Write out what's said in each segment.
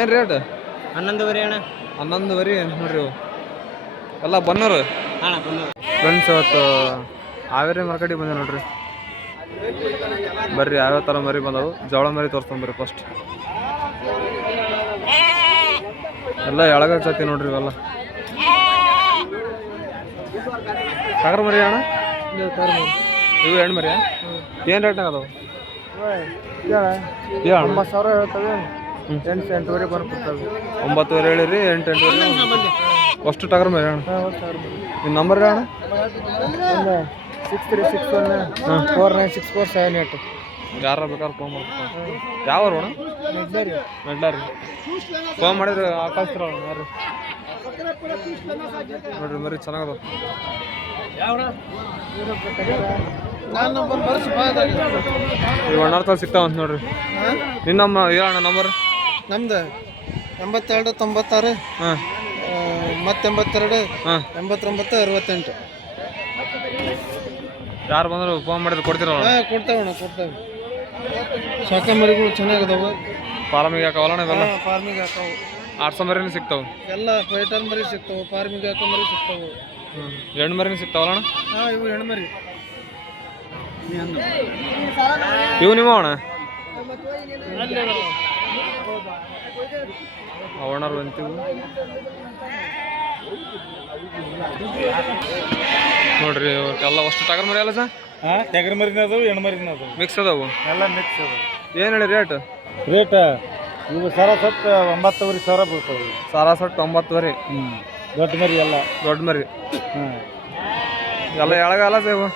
ಏನು ರೇಟ್? 11 ಅಣ್ಣ. 11 ನೋಡ್ರಿ ಇವು ಎಲ್ಲ ಬನ್ನೂರು ಫ್ರೆಂಡ್ಸ್. ಇವತ್ತು ಹಾವೇರಿ ಮಾರ್ಕೆಟಿಗೆ ಬಂದೆ ನೋಡ್ರಿ. ಬರ್ರಿ ಯಾವ್ಯಾವ ಥರ ಮರಿ ಬಂದವು. ಜವಳ ಮರಿ ತೋರಿಸ್ಕೊಂಡು ಬರ್ರಿ ಫಸ್ಟ್. ಎಲ್ಲ ಎಳಗ ಜಾತಿ ನೋಡ್ರಿ ಇವೆಲ್ಲ. ಟಗರ್ ಮರಿ ಅಣ್ಣ ಇವು ಹೆಣ್ಣು ಮರಿ ಏನು ರೇಟ್ನಾಗ ಅದಾವು? 9,000 ಹೇಳ್ತವೆ. 8,000 ಬರ್ಕೊಡ್ತವೆ. 9,000 ಹೇಳಿರಿ, 8,000 ಅಷ್ಟು ಟಗರ್ ಮರಿ ಅಣ್ಣ. ನಿಮ್ಮ ನಂಬರ್ ಅಣ್ಣ? 6361496478. ಯಾರು ಬೇಕಾದ್ರೆ ಫೋನ್ ಮಾಡ್ತಾರೆ. ಯಾವ ಅಣ್ಣ? ಮೆಡ್ಲಾರಿ. ಫೋನ್ ಮಾಡಿದ್ರೆ ಕಳಿಸ್ತೀರ ಯಾರು ನೋಡ್ರಿ ಮರಿ ಚೆನ್ನಾಗದ. ಇವು ಅಣ್ಣಾರ್ಥ ಸಿಗ್ತಾವಂತ ನೋಡ್ರಿ. ನಿನ್ನ ಹೇಳಣ್ಣ ನಂಬರ್? ನಮ್ದು 82 96 82 89 68. ಯಾರು ಬಂದ್ರು ಫೋನ್ ಮಾಡಿದ್ರೆ ಕೊಡ್ತೀರ? ಕೊಡ್ತೇವಣ್ಣ. ಶಾಖ ಮರಿಗಳು ಚೆನ್ನಾಗದಾವ. ಫಾರ್ಮಿಗೆ ಹಾಕವಲ್ಲ ಇವೆಲ್ಲ? ಫಾರ್ಮಿಗೆ ಹಾಕವು. 800 ಮರಿನೂ ಸಿಗ್ತಾವೆ. ಎಲ್ಲ ಫೈಟರ್ ಮರಿ ಸಿಗ್ತಾವೆ. ಫಾರ್ಮಿಗೆ ಹಾಕೋ ಮರಿ ಸಿಗ್ತಾವೆ. ಹೆಣ್ಣು ಮರಿನೂ ಸಿಗ್ತಾವಲ್ಲ ಅಣ್ಣ? ಇವು ಹೆಣ್ಣು ಮರಿ. ಇವು ನಿಮ್ಮ ಅಣ್ಣ? ಅವಣ್ಣರು ಬಂತೀವಿ ನೋಡ್ರಿ. ಎಲ್ಲ ಅಷ್ಟು ಟಗರ್ ಮರಿ ಅಲ್ಲ ಸರ್? ಟಗರ್ ಮರಿನ ಅದಾವು, ಹೆಣ್ಣು ಮರಿನ ಅದಾವು, ಮಿಕ್ಸ್ ಅದಾವು. ಎಲ್ಲ ಮಿಕ್ಸ್ ಅದಾವು. ಏನು ಹೇಳಿ ರೇಟ್? ಇವು ಸರಾಸತ್ 9,000 ಬೀಳ್ತಾವೆ. ಸರಾಸಟ್ 9,000. ದೊಡ್ಡ ಮರಿ ಎಲ್ಲ ದೊಡ್ಡ ಮರಿ ಎಲ್ಲ ಎಳಗ ಅಲ್ಲ ಸೇವು?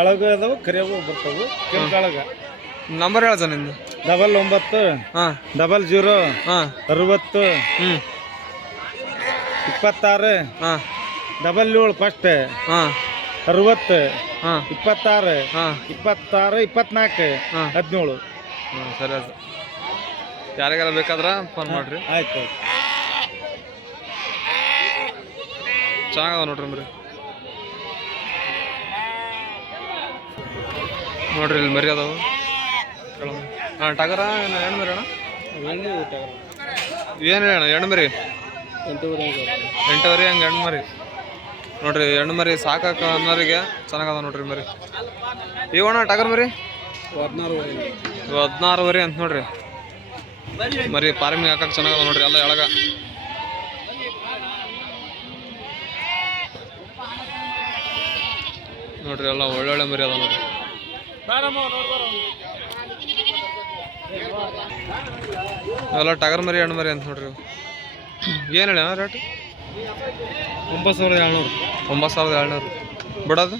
ಎಳಗ ಅದಾವು, ಕರಿಯವು ಬರ್ತಾವು. ಕೆಂಪಳಗ ನಂಬರ್ ಹೇಳ ಸರ್ ನಿಂದು? 99 00 60 26 77 ಫಸ್ಟ್ 60 26 24 17. ಸರಿ ಸರ್. ಯಾರಿಗಾರ ಬೇಕಾದ್ರೆ ಫೋನ್ ಮಾಡ್ರಿ. ಆಯ್ತು. ಚೆನ್ನಾಗದ ನೋಡ್ರಿ ಮರಿ. ನೋಡ್ರಿ ಇಲ್ಲಿ ಮರಿ ಅದಾವು. ಟಗರ ಹೆಣ್ಣು ಮರಿ ಅಣ್ಣ? ಏನು ಹೇಳ ಹೆಣ್ಣು ಮರಿ? 8,000 ಹಂಗೆ ಹೆಣ್ಣು ಮರಿ ನೋಡ್ರಿ. ಹೆಣ್ಣು ಮರಿ ಸಾಕಾಕ ಅನ್ನೋರಿಗೆ ಚೆನ್ನಾಗದ ನೋಡ್ರಿ ಮರಿ. ಇವಣ್ಣ ಟಗರ್ ಮರಿ 16,000 ಅಂತ ನೋಡ್ರಿ. ಮರಿ ಫಾರ್ಮಿಗೆ ಹಾಕಕ್ಕೆ ಚೆನ್ನಾಗದ ನೋಡ್ರಿ. ಎಲ್ಲ ಎಳಗ ನೋಡ್ರಿ. ಎಲ್ಲ ಒಳ್ಳೊಳ್ಳೆ ಮರಿ ಅದ ನೋಡ್ರಿ. ಎಲ್ಲ ಟಗರ್ ಮರಿ ಹೆಣ್ಣು ಮರಿ ಅಂತ ನೋಡ್ರಿ. ಏನು ಹೇಳಿ ಅಣ್ಣ ರೇಟ್? 9,700. 9,700 ಬಿಡೋದು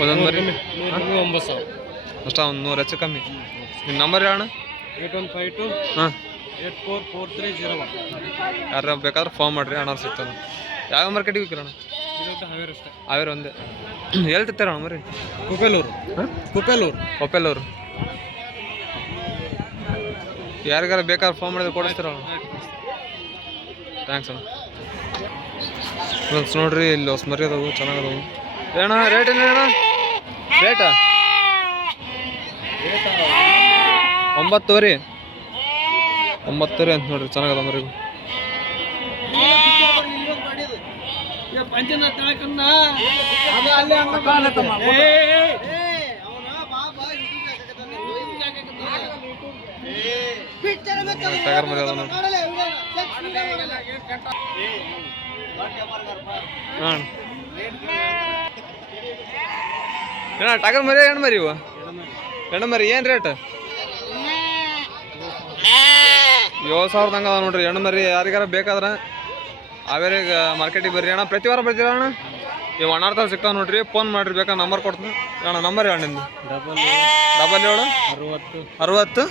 ಒಂದೊಂದು ಮರಿ 9,000 ಅಷ್ಟ. ಒಂದು 100 ಹೆಚ್ಚು ಕಮ್ಮಿ. ನಿಮ್ಮ ನಂಬರ್ ಹೇಳಣ್ಣ? 8152 844301. ಯಾರು ಬೇಕಾದ್ರೆ ಫೋನ್ ಮಾಡಿರಿ, ಅಣ್ಣ ಸಿಗ್ತಾನೆ. ಯಾವ ಮಾರ್ಕೆಟಿಗೆ ಹೋಗ್ತೀರಣ್ಣ? ಹಾವೇರಿ ಒಂದೇ. ಎಲ್ಲಿ ತಿಂತಾರಣ್ಣ ಮರಿ? ಕೊಪ್ಪೆಲ್ಲೂರು. ಯಾರಿಗಾರ ಬೇಕಾದ್ರೆ ಫೋನ್ ಮಾಡಿದ್ರೆ ಕೊಡಿಸ್ತೀರಣ್ಣ? ಥ್ಯಾಂಕ್ಸ್ ಅಣ್ಣ. ಫ್ರೆಂಡ್ಸ್ ನೋಡ್ರಿ ಇಲ್ಲಿ ಹೊಸ ಮರಿ ಅದಾವು, ಚೆನ್ನಾಗದಾವು. ಏನಣ್ಣ ರೇಟ್? ಏನು ಅಣ್ಣ ರೇಟಾ? 9,000 ಅಂತ ನೋಡ್ರಿ. ಚೆನ್ನಾಗದ ಮರಿಗೂ. ಟಗರ್ ಮರಿ ಅದ ನೋಡ್ರಿ. ಟಗರ್ ಮರಿ ಹೆಣ್ಣು ಮರಿ? ಇವು ಹೆಣ್ಣು ಮರಿ. ಏನು ರೇಟ್? 7,000 ಹಂಗೆ ಅದ ನೋಡ್ರಿ ಹೆಣ್ಣು ಮರಿ. ಯಾರಿಗಾರ ಬೇಕಾದ್ರೆ ಹಾವೇರಿಗೆ ಮಾರ್ಕೆಟಿಗೆ ಬರ್ರಿ ಅಣ್ಣ. ಪ್ರತಿ ವಾರ ಬರ್ತೀರ ಅಣ್ಣ? ಇವು ಅಣ್ಣಾರ್ಥ ಸಿಗ್ತಾವೆ ನೋಡ್ರಿ. ಫೋನ್ ಮಾಡಿರಿ, ಬೇಕಾದ್ರೆ ನಂಬರ್ ಕೊಡ್ತೀನಿ ಅಣ್ಣ. ನಂಬರ್ ಹೇಳ ನಿಂದು? 77 60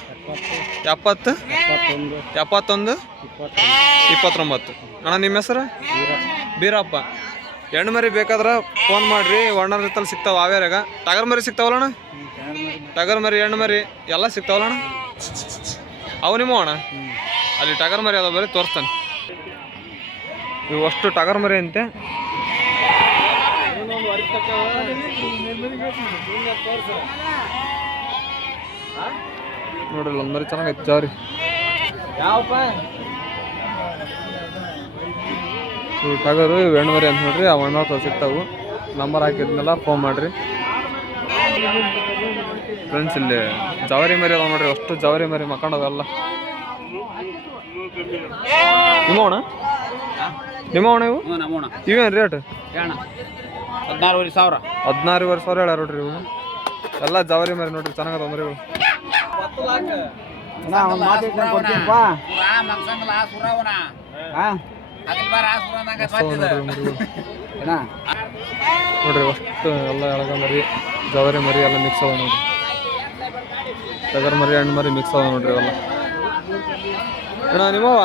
70 71 29. ಅಣ್ಣ ನಿಮ್ಮ ಹೆಸರು? ಬೀರಪ್ಪ. ಹೆಣ್ಣು ಮರಿ ಬೇಕಾದ್ರೆ ಫೋನ್ ಮಾಡಿರಿ. ಅಣ್ಣಾರ ಜೊತೆ ಸಿಗ್ತಾವೆ ಹಾವೇರಾಗ. ಟಗರ್ ಮರಿ ಸಿಗ್ತಾವಲ್ಲ ಅಣ್ಣ? ಟಗರ್ ಮರಿ ಹೆಣ್ಣು ಮರಿ ಎಲ್ಲ ಸಿಗ್ತಾವಲ್ಲ ಅಣ್ಣ? ಅವು ನಿಮ್ಮ ಅಣ್ಣ? ಅಲ್ಲಿ ಟಗರ್ ಮರಿ ಅದಾವ, ಬರೀ ತೋರಿಸ್ತಾನೆ. ಇವು ಅಷ್ಟು ಟಗರ್ ಮರಿ ಅಂತೆ. ನೋಡ್ರಿ ಒಂದು ಮರಿ ಚೆನ್ನಾಗೈತೆ ಜಾರಿ. ಇವು ಟಗರು ಇವು ಹೆಣ್ಣು ಮರಿ ಅಂತ ನೋಡ್ರಿ. ಅವು ಅಣ್ಣ ಸಿಗ್ತಾವು. ನಂಬರ್ ಹಾಕಿದ್ಮೇಲೆ ಫೋನ್ ಮಾಡಿರಿ ಫ್ರೆಂಡ್ಸ್. ಇಲ್ಲಿ ಜವಾರಿ ಮರಿ ಅದಾವ ನೋಡ್ರಿ. ಅಷ್ಟು ಜವಾರಿ ಮರಿ ಮಕ್ಕಂಡವೆಲ್ಲ ನಿಮ್ಮವಣ ಇವು ಇವೇನು ರೇಟ್? 16,500 ಹೇಳ್ಯಾರ ನೋಡ್ರಿ. ಇವು ಎಲ್ಲ ಜವಾರಿ ಮರಿ ನೋಡ್ರಿ. ಚೆನ್ನಾಗದ ಮರಿಗಳು. ನೋಡ್ರಿ ಅಷ್ಟು ಎಲ್ಲ ಎಳಗ ಮರಿ ಜವಾರಿ ಮರಿ ಎಲ್ಲ ಮಿಕ್ಸ್ ಅದ ನೋಡ್ರಿ. ಟಗರ್ ಮರಿ ಹಣ್ಣು ಮರಿ ಮಿಕ್ಸ್ ಅದ ನೋಡ್ರಿ ಅವೆಲ್ಲ. ಅಣ್ಣ ನಿಮ್ಮವ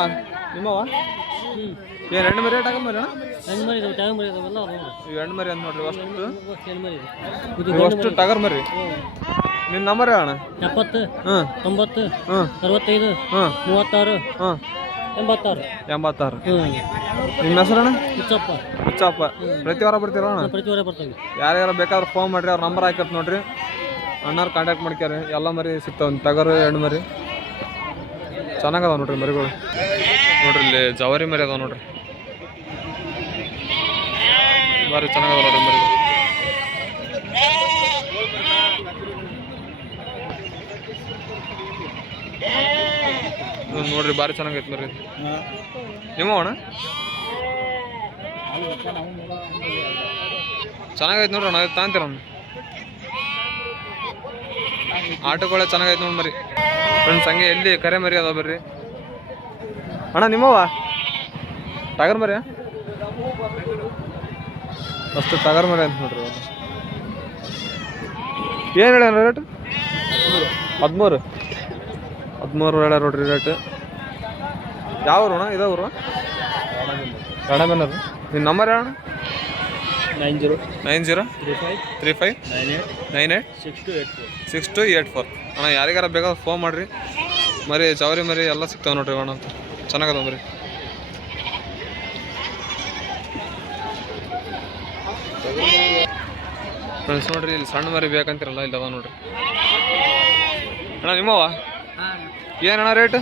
ಏನು ಹೆಣ್ಣು ಮರಿ ಟಗರ್ ಮರಿ ಅಣ್ಣ? ಇವು ಹೆಣ್ಣು ಮರಿ ಅಂತ ನೋಡ್ರಿ. ಅಷ್ಟು ಟಗರ್ ಮರಿ. ನಿನ್ನ ನಂಬರ್ ಅಣ್ಣ? 70 90 65 36 86. ನಿಮ್ಮ ಹೆಸರಣ್ಣ? ಹುಚ್ಚಪ್ಪ. ಪ್ರತಿ ವಾರ ಬರ್ತೀರ ಅಣ್ಣ? ಪ್ರತಿ ವಾರ ಬರ್ತೀವಿ. ಯಾರ್ಯಾರು ಬೇಕಾದ್ರೆ ಫೋನ್ ಮಾಡಿರಿ. ಅವ್ರ ನಂಬರ್ ಹಾಕಿರ್ತ ನೋಡ್ರಿ. ಅಣ್ಣಾರು ಕಾಂಟ್ಯಾಕ್ಟ್ ಮಾಡ್ಕ್ಯಾರಿ. ಎಲ್ಲ ಮರಿ ಸಿಗ್ತಾವ. ಟಗರು ಹೆಣ್ಣು ಮರಿ ಚೆನ್ನಾಗದ ನೋಡ್ರಿ ಮರಿಗಳು. ನೋಡ್ರಿ ಇಲ್ಲಿ ಜವಾರಿ ಮರಿ ಅದಾವ ನೋಡ್ರಿ. ಭಾರಿ ಚೆನ್ನಾಗದ ನೋಡ್ರಿ ಮರಿಗಳು. ನೋಡ್ರಿ ಭಾರಿ ಚೆನ್ನಾಗೈತೆ ಮರಿ. ನಿಮ್ಮ ಅಣ್ಣ ಚೆನ್ನಾಗೈತೆ ನೋಡ್ರಿ ಅಣ್ಣ. ತಾಂತೀರ ಆಟೋಗಳೇ ಚೆನ್ನಾಗೈತೆ ನೋಡಿ ಮರಿ ಫ್ರೆಂಡ್ಸ್. ಹಂಗೆ ಎಲ್ಲಿ ಕರೆ ಮರಿ ಅದಾವ ಬರ್ರಿ ಅಣ್ಣ. ನಿಮ್ಮವ ಟಗರ್ ಮರಿ? ಅಷ್ಟು ಟಗರ್ ಮರಿ ಅಂತ ನೋಡ್ರಿ. ಏನು ಹೇಳ್ಯಾರ ರೇಟ್? 13 ಹೇಳ್ಯಾರ ನೋಡ್ರಿ ರೇಟ್. ಯಾವ ಊರು ಅಣ್ಣ? ಇದೇ ಊರು ರಾಣೆಬೆನ್ನೂರು. ನಿಮ್ಮ ನಂಬರ್ ಹೇಳಣ್ಣ? 90 35 98 6284. ಅಣ್ಣ ಯಾರಿಗಾರ ಬೇಕಾದ್ರೆ ಫೋನ್ ಮಾಡಿರಿ. ಮರಿ ಜವಾರಿ ಮರಿ ಎಲ್ಲ ಸಿಗ್ತಾವೆ ನೋಡ್ರಿ ಅಣ್ಣ. ಅಂತ ಚೆನ್ನಾಗದ ಮರಿ. ಫ್ರೆಂಡ್ಸ್ ನೋಡ್ರಿ ಇಲ್ಲಿ ಸಣ್ಣ ಮರಿ ಬೇಕಂತಿರಲ್ಲ ಇಲ್ಲಿ ಅದ ನೋಡ್ರಿ ಅಣ್ಣ. ನಿಮ್ಮವ ಏನಣ್ಣ ರೇಟ್?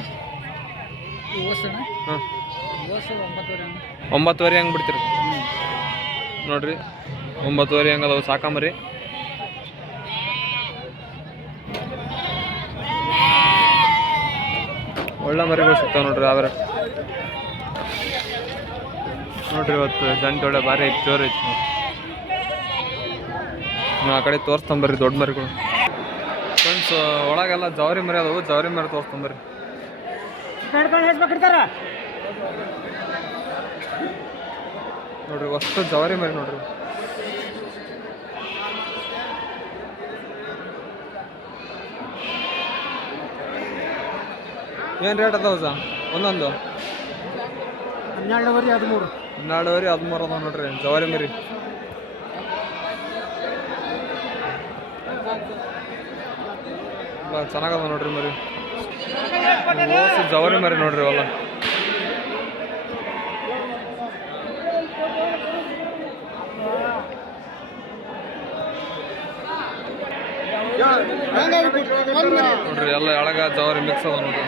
ಹಾಂ 9,500 ಹಂಗೆ ಬಿಡ್ತೀರಿ ನೋಡ್ರಿ. 9,500 ಹಂಗೆ ಅದಾವ ಸಾಕಂಬರಿ. ಒಳ್ಳೆ ಮರಿಗಳು ಸಿಗ್ತಾವೆ ನೋಡ್ರಿ. ಆದ್ರೆ ನೋಡ್ರಿ ಇವತ್ತು ಜಂಟಿ ಒಳ್ಳೆ ಭಾರಿ ಐತಿ, ಜೋರು ಐತಿ ನೋಡ್ರಿ. ಆ ಕಡೆ ತೋರಿಸ್ತಂಬರ್ರಿ ದೊಡ್ಡ ಮರಿಗಳು ಫ್ರೆಂಡ್ಸ್. ಒಳಗೆಲ್ಲ ಜವಾರಿ ಮರಿ ಅದಾವು. ಜವಾರಿ ಮರಿ ತೋರಿಸ್ತಂಬರ್ರಿ. ನೋಡ್ರಿ ಅಷ್ಟು ಜವಾರಿ ಮರಿ ನೋಡ್ರಿ. ಏನು ರೇಟ್ ಅದಾವ ಸಾ ಒಂದೊಂದು? 12,13 ಅದಾವ ನೋಡ್ರಿ ಜವಾರಿ ಮರಿ. ಚೆನ್ನಾಗದ ನೋಡ್ರಿ ಮರಿ. ಜವಾರಿ ಮರಿ ನೋಡ್ರಿ ಅವೆಲ್ಲ. ನೋಡ್ರಿ ಎಲ್ಲ ಎಳಗ ಜವಾರಿ ಮಿಕ್ಸ್ ಅದ ನೋಡ್ರಿ.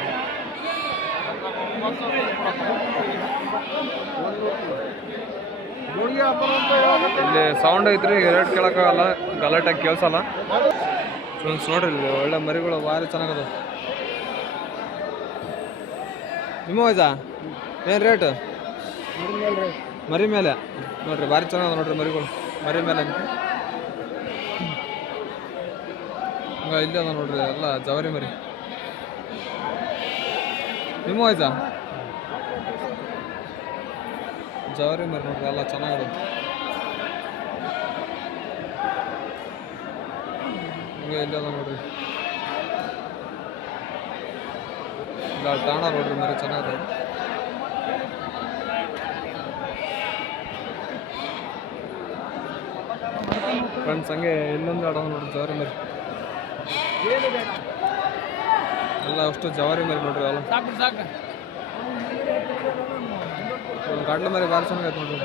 ಇಲ್ಲಿ ಸೌಂಡ್ ಐತ್ರಿ, ರೇಟ್ ಕೇಳಕ್ಕಾಗಲ್ಲ, ಗಲಾಟಾಗಿ ಕೇಳ್ಸಲ್ಲ ಫ್ರೆಂಡ್ಸ್. ನೋಡ್ರಿ ಇಲ್ಲಿ ಒಳ್ಳೆ ಮರಿಗಳು ಭಾರಿ ಚೆನ್ನಾಗದ. ನಿಮ್ಮ ವಯಸ್ಸಾ ಏನು ರೇಟ್? ಮರಿ ಮೇಲೆ ನೋಡ್ರಿ ಭಾರಿ ಚೆನ್ನಾಗದ ನೋಡ್ರಿ ಮರಿಗಳು. ಮರಿ ಮೇಲೆ ಅಂತ ಇಲ್ಲಿ ಅದ ನೋಡ್ರಿ ಎಲ್ಲ ಜವಾರಿ ಮರಿ. ನಿಮ್ಮ ವಯಸ್ಸಾ ಜವಾರಿ ಮರಿ ನೋಡ್ರಿ ಎಲ್ಲ ಚೆನ್ನಾಗದ. ಹಂಗೆ ಇಲ್ಲಿ ಅದ ನೋಡ್ರಿ ಇಲ್ಲ ತಾಣ ನೋಡ್ರಿ ಮರಿ ಚೆನ್ನಾಗದ. ಫ್ರೆಂಡ್ಸ್ ಹಂಗೆ ಇಲ್ಲೊಂದು ಆಡ ನೋಡ್ರಿ ಜವಾರಿ ಮರಿ ಎಲ್ಲ ಅಷ್ಟು ಜವಾರಿ ಮರಿ ನೋಡ್ರಿ ಎಲ್ಲ. ಗಂಟ್ಲು ಮರಿ ಭಾಳ ಚೆನ್ನಾಗೈತೆ ನೋಡ್ರಿ.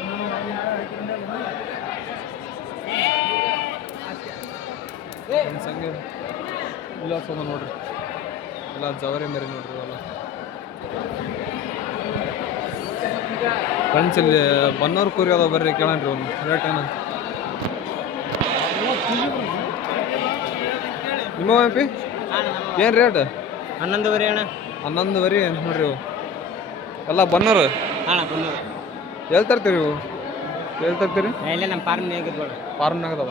ಫ್ರೆಂಡ್ಸ್ ಹಂಗೆ ಇಲ್ಲ ನೋಡ್ರಿ ಎಲ್ಲ ಜವಾರಿ ಮರಿ ನೋಡ್ರಿ ಎಲ್ಲ. ಫ್ರೆಂಡ್ಸ್ ಇಲ್ಲಿ ಬನ್ನೂರು ಕುರಿ ಅದಾವ ಬರ್ರಿ ಕೇಳನ್ರಿ ಒಂದು ರೇಟ್ ಏನಂತ ನಿಮ್ಮ ಪಿ ಏನು ರೇಟ್ 11 ಅಣ್ಣ 11 ನೋಡ್ರಿ ಇವು ಎಲ್ಲ ಬನ್ನೂರು ಅಣ್ಣ ಬನ್ನೂರು ಎಲ್ಲಿ ತರ್ತೀರಿ ಇವು ಎಲ್ಲಿ ತರ್ತೀರಿ ಇಲ್ಲೇ ನಮ್ಮ ಫಾರ್ಮ್ನಾಗ ಅದಾವ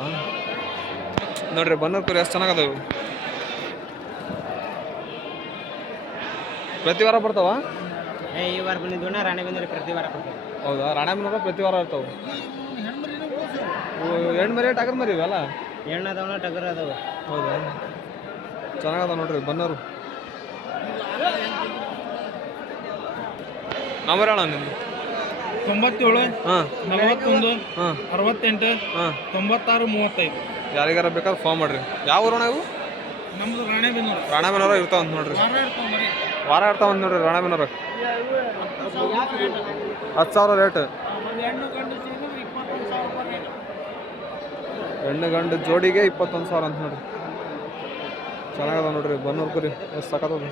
ನೋಡ್ರಿ ಬನ್ನೂರು ಕುರಿ ಎಷ್ಟು ಚೆನ್ನಾಗದಾವ ಇವು ಪ್ರತಿ ವಾರ ಬರ್ತಾವ ಈ ವಾರ ಬಂದಿದ್ವಣ್ಣ ರಾಣೆಬೆನ್ನೂರು ಪ್ರತಿ ವಾರ ಬರ್ತೀವಿ ಹೌದಾ ರಾಣೆಬೆನ್ನೂರು ಪ್ರತಿ ವಾರ ಇರ್ತಾವೆ ಹೆಣ್ಣು ಮರಿ ಟಗರ್ ಮರಿ ಇವೆಲ್ಲ ಹೆಣ್ಣು ಅದಾವಣ್ಣ ಟಗರ್ ಅದಾವ ಹೌದಾ ಚೆನ್ನಾಗದ ನೋಡ್ರಿ ಬನ್ನೂರು ನಂಬರ್ ಹೇಳ ನಿಮ್ದು 97 ಹಾಂ 41 ಹಾಂ 68 ಹಾಂ 96 35 ಯಾರಿಗಾರ ಬೇಕಾದ್ರೆ ಫೋನ್ ಮಾಡ್ರಿ ಯಾವ ಊರು ನಾವು ನಮ್ದು ರಾಣೆಬೆನ್ನೂರು ರಾಣೆಬೆನ್ನೂರ ಇರ್ತಾವಂತ ನೋಡ್ರಿ ವಾರ ಇರ್ತಾವಂತ ನೋಡ್ರಿ ರಾಣೆಬೆನ್ನೂರ 10,000 ರೇಟ್ ಹೆಣ್ಣು ಗಂಡು ಜೋಡಿಗೆ 21,000 ಅಂತ ನೋಡ್ರಿ ಚೆನ್ನಾಗದ ನೋಡ್ರಿ ಬನ್ನೂರು ಕುರಿ ಎಷ್ಟು ಸಖತ್ತದ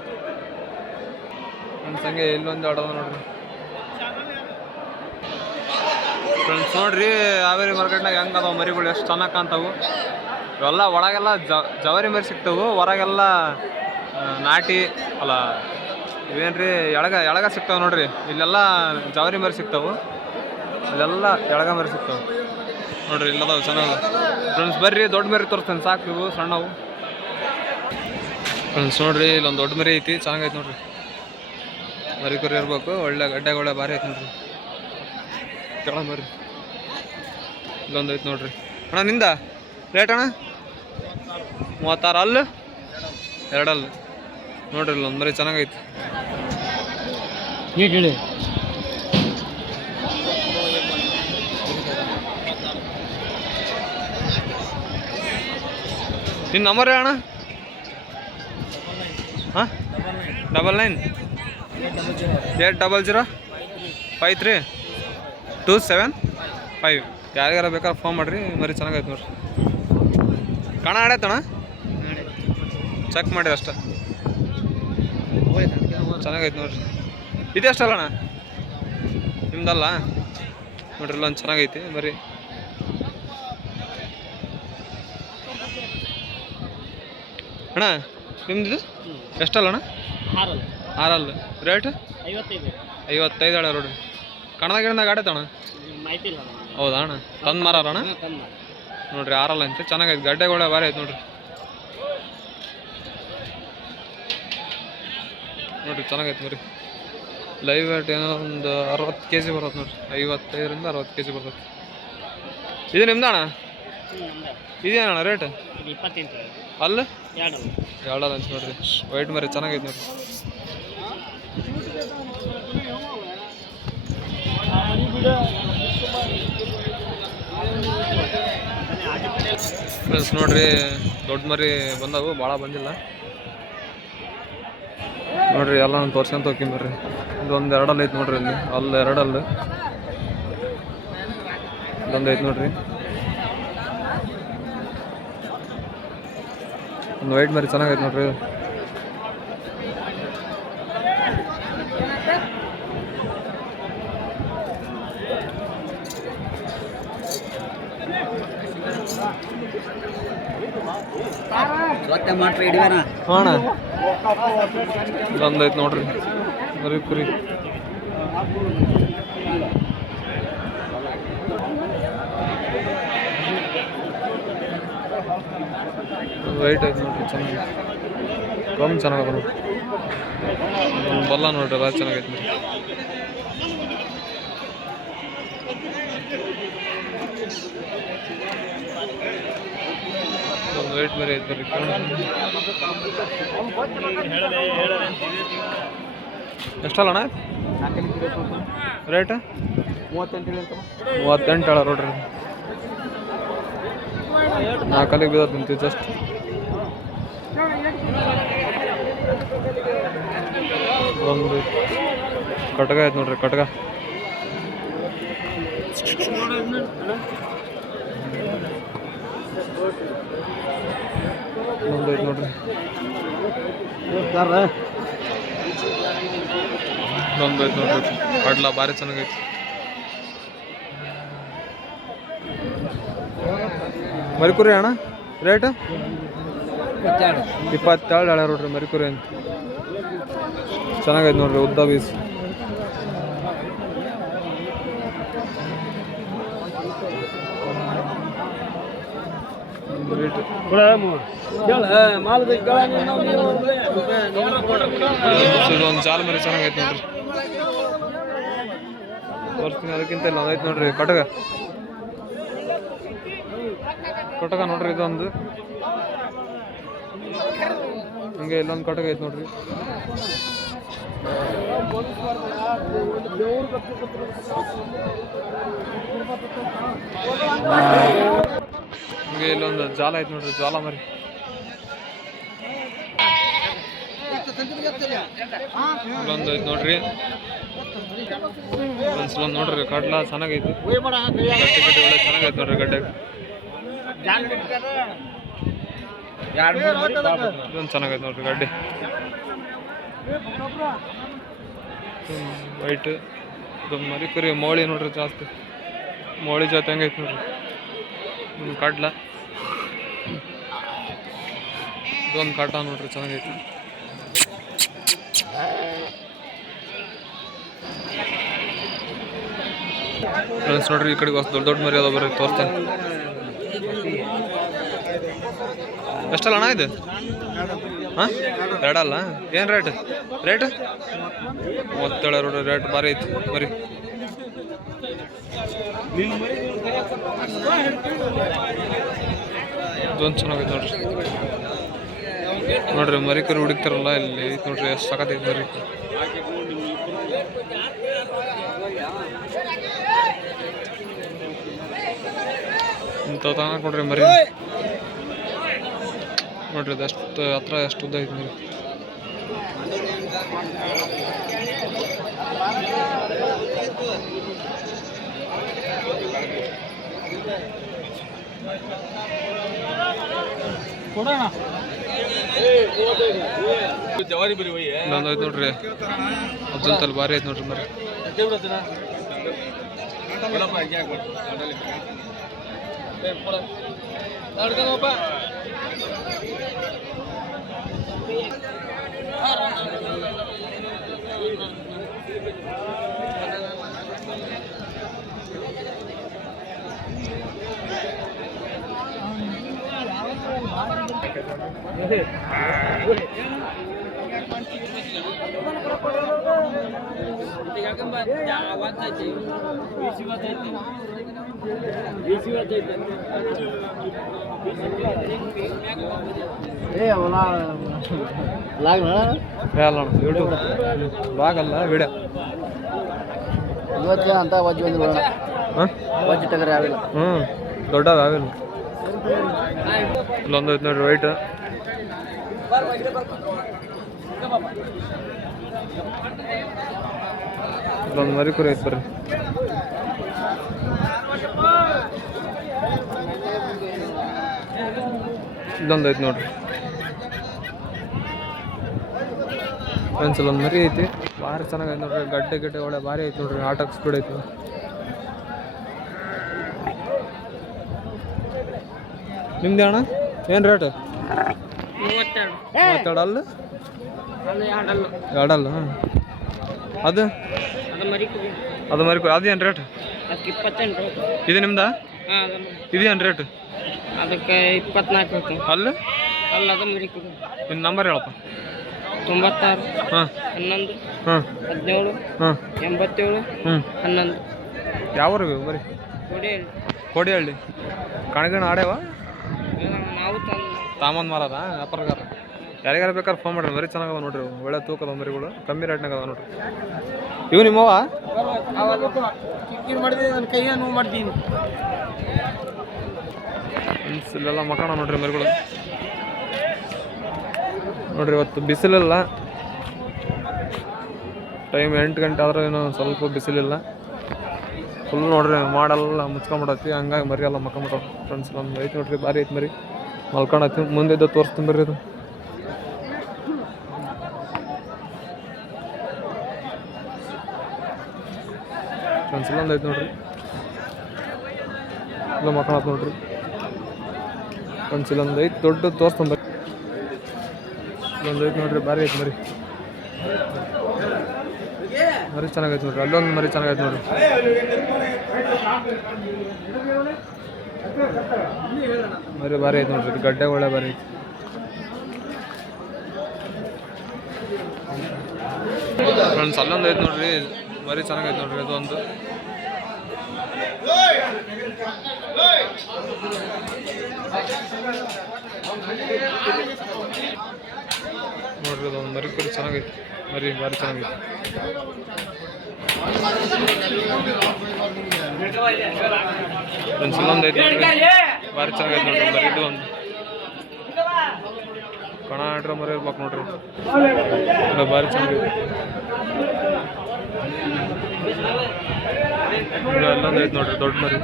ಫ್ರೆಂಡ್ಸ್ ಹಂಗೆ ಇಲ್ಲೊಂದು ಆಡೋದ ನೋಡ್ರಿ ಫ್ರೆಂಡ್ಸ್ ನೋಡ್ರಿ ಹಾವೇರಿ ಮಾರ್ಕೆಟ್ನಾಗ ಹೆಂಗೆ ಅದಾವ ಮರಿಗಳು ಎಷ್ಟು ಚೆನ್ನಾಗಿ ಕಾಣ್ತಾವು ಇವೆಲ್ಲ ಒಳಗೆಲ್ಲ ಜವಾರಿ ಮರಿ ಸಿಗ್ತಾವು ಹೊರಗೆಲ್ಲ ನಾಟಿ ಅಲ್ಲ ಇವೇನ್ರಿ ಎಳಗ ಸಿಗ್ತಾವೆ ನೋಡ್ರಿ ಇಲ್ಲೆಲ್ಲ ಜವಾರಿ ಮರಿ ಸಿಗ್ತಾವು ಇಲ್ಲೆಲ್ಲ ಎಳಗ ಮರಿ ಸಿಗ್ತಾವೆ ನೋಡ್ರಿ ಇಲ್ಲದಾವು ಚೆನ್ನಾಗಿ ಫ್ರೆಂಡ್ಸ್ ಬರ್ರಿ ದೊಡ್ಡ ಮರಿ ತೋರಿಸ್ತೇನೆ ಸಾಕು ಇವು ಸಣ್ಣವು ಫ್ರೆಂಡ್ಸ್ ನೋಡ್ರಿ ಇಲ್ಲೊಂದು ದೊಡ್ಡ ಮರಿ ಐತಿ ಚೆನ್ನಾಗೈತೆ ನೋಡ್ರಿ ಮರಿ ಕುರಿ ಇರ್ಬೇಕು ಒಳ್ಳೆ ಗಡ್ಡೆಗೊಳ್ಳೆ ಭಾರಿ ಐತೆ ನೋಡ್ರಿ ಕೆಳ ಮರಿ ಇಲ್ಲೊಂದು ಐತೆ ನೋಡ್ರಿ ಅಣ್ಣ ನಿಂದ ರೇಟ್ ಅಣ್ಣ 36 ಅಲ್ಲ 2 ಅಲ್ಲ ನೋಡ್ರಿ ಇಲ್ಲೊಂದು ಮರಿ ಚೆನ್ನಾಗೈತಿ ಹೇಳಿ ನಿನ್ನ ನಂಬರ್ ಅಣ್ಣ ಹಾಂ 99 800 53 275 ಯಾರಿಗಾರ ಬೇಕಾದ್ರೆ ಫೋನ್ ಮಾಡಿರಿ ಮರಿ ಚೆನ್ನಾಗೈತೆ ನೋಡ್ರಿ ಕಣ ಆಡೈತಣ್ಣ ಚೆಕ್ ಮಾಡಿರಿ ಅಷ್ಟ ಚೆನ್ನಾಗೈತೆ ನೋಡ್ರಿ ಇದೆಷ್ಟಲ್ಲ ಅಣ್ಣ ನಿಮ್ದಲ್ಲ ನೋಡ್ರಿ ಇಲ್ಲೊಂದು ಚೆನ್ನಾಗೈತಿ ಮರಿ ಅಣ್ಣ ನಿಮ್ದು ಎಷ್ಟಲ್ಲ ಅಣ್ಣ 6 ಅಲ್ಲ ರೇಟ್ 55 ಹೇಳ ನೋಡ್ರಿ ಕಣದಾಗ ಗಿಣದಾಗ ಆಡೈತಣ್ಣ ಹೌದಾ ಅಣ್ಣ ತಂದು ಮಾರಣ್ಣ ನೋಡ್ರಿ 6 ಅಲ್ಲ ಅಂತ ಚೆನ್ನಾಗೈತೆ ಗಡ್ಡೆಗಳ ಭಾರಿ ಐತೆ ನೋಡ್ರಿ ನೋಡ್ರಿ ಚೆನ್ನಾಗೈತೆ ಮರಿ ಲೈವ್ ವೇಟ್ ಏನೋ ಒಂದು 60 kg ಬರುತ್ತೆ ನೋಡ್ರಿ 55ರಿಂದ 60 kg ಬರ್ತೈತೆ ಇದು ನಿಮ್ದು ಅಣ್ಣ ಇದೇನಣ್ಣ ರೇಟ್ ಅಲ್ಲ 2 ಅಂತ ನೋಡ್ರಿ ವೈಟ್ ಮರಿ ಚೆನ್ನಾಗೈತೆ ನೋಡ್ರಿ ಫ್ರೆಂಡ್ಸ್ ನೋಡ್ರಿ ದೊಡ್ಡ ಮರಿ ಬಂದವು ಭಾಳ ಬಂದಿಲ್ಲ ನೋಡ್ರಿ ಎಲ್ಲ ನಾನು ತೋರ್ಸ್ಕೊಂತ ಹೋಗ್ತೀನಿ ಬರ್ರಿ ಇದೊಂದು 2 ಅಲ್ಲ ಐತೆ ನೋಡ್ರಿ ಇಲ್ಲಿ ಅಲ್ಲಿ 2 ಅಲ್ಲ ಇದೊಂದು ಐತೆ ನೋಡ್ರಿ ಒಂದು ವೈಟ್ ಮರಿ ಚೆನ್ನಾಗೈತೆ ನೋಡ್ರಿ ಅಣ್ಣ ಇದೊಂದು ಐತೆ ನೋಡ್ರಿ ಮರಿ ಕುರಿ ವೈಟ್ ಐತೆ ನೋಡ್ರಿ ಚೆನ್ನಾಗಿ ಕಮ್ಮಿ ಚೆನ್ನಾಗದ ನೋಡ್ರಿ ಒಂದು ಬಲ್ಲ ನೋಡ್ರಿ ಎಲ್ಲ ಚೆನ್ನಾಗೈತೆ ನೋಡ್ರಿ ಒಂದು ವೈಟ್ ಮರಿ ಐತೆ ಬರ್ರಿ ಎಷ್ಟಲ್ಲ ಅಣ್ಣ ರೇಟ್ 38 ಹೇಳ ನೋಡ್ರಿ 4 ಅಲ್ಲಿಗೆ ಬೀದತ್ ನಿಂತೀವಿ ಜಸ್ಟ್ ಒಂದು ಕಟ್ಗ ಐತೆ ನೋಡ್ರಿ ಕಟ್ಗ ಒಂದು ಐತೆ ನೋಡ್ರಿ ಒಂದು ಐತೆ ನೋಡ್ರಿ ಕಡ್ಲ ಭಾರಿ ಚೆನ್ನಾಗೈತಿ ಮರಿಕುರಿ ಅಣ್ಣ ರೇಟ್ 22 ಹೇಳ್ಯಾರ ನೋಡ್ರಿ ಮರಿಕುರಿ ಅಂತ. ಚೆನ್ನಾಗೈತೆ ನೋಡ್ರಿ ಉದ್ದ ಬೀಸ್. ಒಂದು ಜಾಲ ಮರಿ ಚೆನ್ನಾಗೈತೆ ನೋಡ್ರಿ. ತೋರಿಸ್ತೀನಿ ಅದಕ್ಕಿಂತ ಇಲ್ಲ ಅದೈತೆ ನೋಡ್ರಿ ಕಟಕ ನೋಡ್ರಿ. ಇದೊಂದು ಹಂಗೆ ಇಲ್ಲೊಂದು ಕಟಕ ಐತೆ ನೋಡ್ರಿ. ಹಂಗೆ ಇಲ್ಲೊಂದು ಜಾಲ ಐತೆ ನೋಡ್ರಿ ಜಾಲ ಮರಿ. ಇಲ್ಲೊಂದು ಐತೆ ನೋಡ್ರಿ ಒಂದ್ಸಲ ನೋಡ್ರಿ ಕಡ್ಲ ಚೆನ್ನಾಗೈತಿ. ಗಡ್ಡೆ ಗಡ್ಡೆ ಒಳ್ಳೆ ಚೆನ್ನಾಗೈತೆ ನೋಡ್ರಿ ಗಡ್ಡೆ. ಇದೊಂದು ಚೆನ್ನಾಗೈತೆ ನೋಡ್ರಿ ಗಡ್ಡೆ ವೈಟ್. ಇದೊಂದು ಮರಿ ಕುರಿ ಮೋಳಿ ನೋಡ್ರಿ ಜಾಸ್ತಿ ಮೋಳಿ ಜಾತಿ ಹಂಗೈತೆ ನೋಡ್ರಿ. ಕಡ್ಲ ಇದೊಂದು ಕಾಟ ನೋಡ್ರಿ ಚೆನ್ನಾಗೈತಿ. ಫ್ರೆಂಡ್ಸ್ ನೋಡ್ರಿ ಈ ಕಡೆಗೆ ಹೊಸ ದೊಡ್ಡ ದೊಡ್ಡ ಮರಿ ಅದಾವ ಬರ್ರಿ ತೋರಿಸ್ತಾನೆ. ಎಷ್ಟಲ್ಲ ಅಣ್ಣ ಇದು? ಹಾಂ ಎರಡಲ್ಲ. ಏನು ರೇಟ್ 37 ನೋಡ್ರಿ ರೇಟ್ ಭಾರಿ ಐತಿ ಮರಿ. ಇದೊಂದು ಚೆನ್ನಾಗೈತೆ ನೋಡ್ರಿ ಮರಿ ಕರಿ ಹುಡುಕ್ತಾರಲ್ಲ ಇಲ್ಲಿ ಐತೆ ನೋಡ್ರಿ ಎಷ್ಟು ಸಾಕತ್ತೈತೆ ಮರಿ. ಇಂಥವು ತಗೋಕ್ ನೋಡ್ರಿ ಮರಿ ನೋಡ್ರಿ ಅದಷ್ಟು ಹತ್ರ ಎಷ್ಟು ಉದ್ದ ಐತೆ ಮರಿ. ಇನ್ನೊಂದು ಐತೆ ನೋಡ್ರಿ ಅಜ್ಜಂತಲ್ಲಿ ಭಾರಿ ಐತೆ ನೋಡ್ರಿ ಮರಿ. ಯೂಟ್ಯೂಬ್ ಬ್ಲಾಗ್ ಅಲ್ಲ ವಿಡಿಯೋ. ಇವತ್ತು ಅಂತ ವಜ್ಜಿ ಬಂದಿಲ್ಲ ವಜ್ಜಿ ಟಗರ್ ಯಾವಿಲ್ಲ. ದೊಡ್ಡವ ಯಾವಿಲ್ಲ. ಇಲ್ಲೊಂದು ಐತೆ ನೋಡ್ರಿ ವೈಟ್. ಇಲ್ಲೊಂದು ಮರಿ ಕುರಿ ಐತೆ ಬರ್ರಿ. ಇಲ್ಲೊಂದು ಐತೆ ನೋಡ್ರಿ ಫ್ರೆಂಡ್ಸ್. ಇಲ್ಲೊಂದು ಮರಿ ಐತಿ ಭಾರಿ ಚೆನ್ನಾಗೈತೆ ನೋಡ್ರಿ. ಗಡ್ಡೆ ಗಡ್ಡೆ ಒಳ್ಳೆ ಭಾರಿ ಐತೆ ನೋಡ್ರಿ. ಆಟಕ್ಕೆ ಸ್ಪೀಡ್ ಐತಿ. ನಿಮ್ದು ಅಣ್ಣ ಏನು ರೇಟ್? 32 ಅಲ್ಲ ಎರಡಲ್ಲ. ಅದು ಮರಿ ಅದು ಏನು ರೇಟ್? ಇದು ನಿಮ್ದ? ಇದು ಏನು ರೇಟ್? ಅದಕ್ಕೆ 24 ಅಲ್ಲ ಅಲ್ಲ ಅದು ಮರಿ ನಿನ್ನ ನಂಬರ್ ಹೇಳಪ್ಪ. 96 ಹಾಂ 11 ಹಾಂ 17 ಹಾಂ 87 11. ಯಾವ ಊರು ಬರೀ? ಕೋಡಿಹಳ್ಳಿ. ಕಣಗಣ ಆಡ್ಯಾವ ನಾವು ತಾಮಂದು ಮಾರದ ವ್ಯಾಪಾರಗಾರ. ಯಾರಿಗಾರ ಬೇಕಾದ್ರೆ ಫೋನ್ ಮಾಡ್ರಿ. ಮರಿ ಚೆನ್ನಾಗದ ನೋಡ್ರಿ. ಒಳ್ಳೆ ತೂಕದ ಮರಿಗಳು ಕಮ್ಮಿ ರೇಟ್ನಾಗ ಅದ ನೋಡ್ರಿ. ಇವು ನಿಮ್ಮವ? ನನ್ನ ಕೈಯ ನೋವು ಮಾಡ್ತೀನಿ. ಇಲ್ಲೆಲ್ಲ ಮಕ್ಕಳ ನೋಡ್ರಿ ಮರಿಗಳು ನೋಡ್ರಿ. ಇವತ್ತು ಬಿಸಿಲಿಲ್ಲ. ಟೈಮ್ 8 ಗಂಟೆ ಆದ್ರೆ ಏನೋ ಸ್ವಲ್ಪ ಬಿಸಿಲಿಲ್ಲ. ಫುಲ್ ನೋಡ್ರಿ ಮಾಡೆಲ್ಲ ಮುಚ್ಕೊಂಬಿಡತ್ತಿ. ಹಂಗಾಗಿ ಮರಿ ಎಲ್ಲ ಮಕ್ಕೊಂಬಿಟ್ಟಾವ ಫ್ರೆಂಡ್ಸ್. ಒಂದು ಐತೆ ನೋಡ್ರಿ ಭಾರಿ ಐತೆ ಮರಿ ಮಲ್ಕೊಂಡತ್ತಿ. ಮುಂದೆ ಇದ್ದ ತೋರಿಸ್ತೀನಿ ಬರ್ರಿ. ಅದು ಫ್ರೆಂಡ್ಸ್ ಇಲ್ಲೊಂದು ಐತೆ ನೋಡ್ರಿ. ಇಲ್ಲ ಮಕ್ಕಳತ್ ನೋಡ್ರಿ. ಫ್ರೆಂಡ್ಸ್ ಇಲ್ಲೊಂದು ಐತೆ ದೊಡ್ಡ ತೋರಿಸ್ಕೊಂಬ ಇಲ್ಲೊಂದು ಐತೆ ನೋಡ್ರಿ ಭಾರಿ ಐತೆ ಮರಿ ಮರಿ ಚೆನ್ನಾಗೈತೆ ನೋಡ್ರಿ ಅಲ್ಲೊಂದು ಮರಿ ಚೆನ್ನಾಗೈತೆ ನೋಡ್ರಿ ಮರಿ ಭಾರಿ ಐತೆ ನೋಡ್ರಿ ಇದು ಗಡ್ಡೆ ಒಳ್ಳೆ ಭಾರಿ ಐತೆ ಫ್ರೆಂಡ್ಸ್ ಅಲ್ಲೊಂದು ಐತೆ ನೋಡ್ರಿ ಮರಿ ಚೆನ್ನಾಗೈತೆ ನೋಡ್ರಿ ಅದೊಂದು ನೋಡ್ರಿ ಅದೊಂದು ಮರಿ ಕುರಿ ಚೆನ್ನಾಗೈತೆ ಮರಿ ಭಾರಿ ಚೆನ್ನಾಗೈತೆ ಫ್ರೆಂಡ್ಸ್ ಇಲ್ಲೊಂದು ಐತೆ ನೋಡ್ರಿ ಭಾರಿ ಚೆನ್ನಾಗೈತೆ ನೋಡ್ರಿ ಮರಿ ಇದು ಒಂದು ಕಣ ಆಡ್ರ ಮರಿ ಇರ್ಬೇಕು ನೋಡ್ರಿ ಭಾರಿ ಚೆನ್ನಾಗೈತೆ ಅಲ್ಲೊಂದು ಐತೆ ನೋಡ್ರಿ ದೊಡ್ಡ ಮರಿ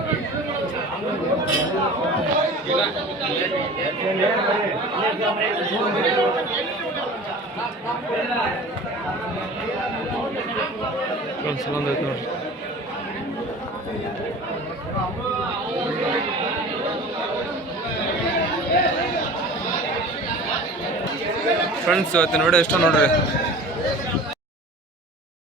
ಅಲ್ಲೊಂದು ಐತೆ ನೋಡ್ರಿ ಫ್ರೆಂಡ್ಸ್ ಇವತ್ತಿನ ವಿಡಿಯೋ ಇಷ್ಟ ನೋಡ್ರಿ